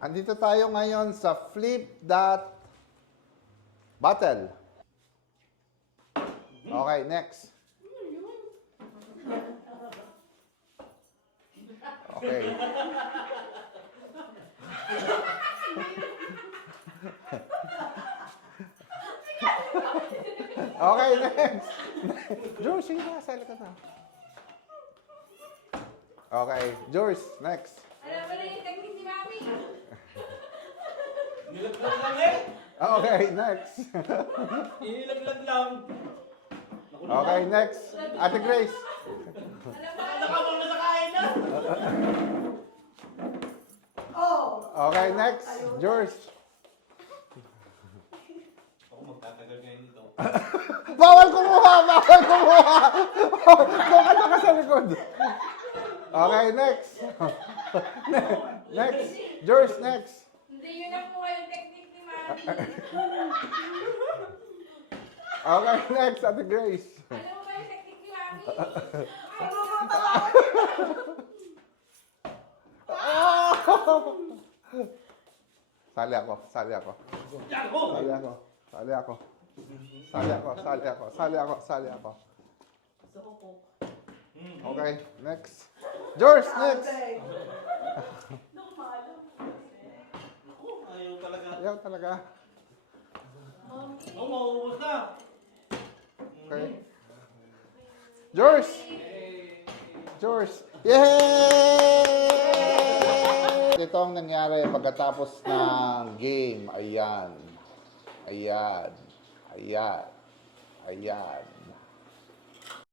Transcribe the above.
Andito tayo ngayon sa Flip That Battle. Okay, next. Okay. Okay, next. George, sige na, sa likod na. Okay, George, next. Alam mo na yung technique ni Mami. Nilaglag lang eh. Okay, next. Inilaglag lang. Okay, next. Ate Grace. Alam mo, Nakabang na sa kain na. Okay, next. George. Ako magtatagal ngayon dito. Bawal kumuha! Bawal kumuha! Doon ka sa likod. Okay, next. Next. George, next. hindi yun na po yung technique ni Mami. Okay, next. Ate Grace. Alam mo ba yung technique ni Mami? Sali ako, sali ako. Yago! Sali ako, sali ako. Sali ako, sali ako, sali ako, sali ako. Okay, next. George, next. Ako, ayaw talaga. Ayaw talaga. Oo, mauubos na. Okay. George! George! Yay! Ito ang nangyari pagkatapos ng game. Ayan. Ayan. Ayan. Ayan.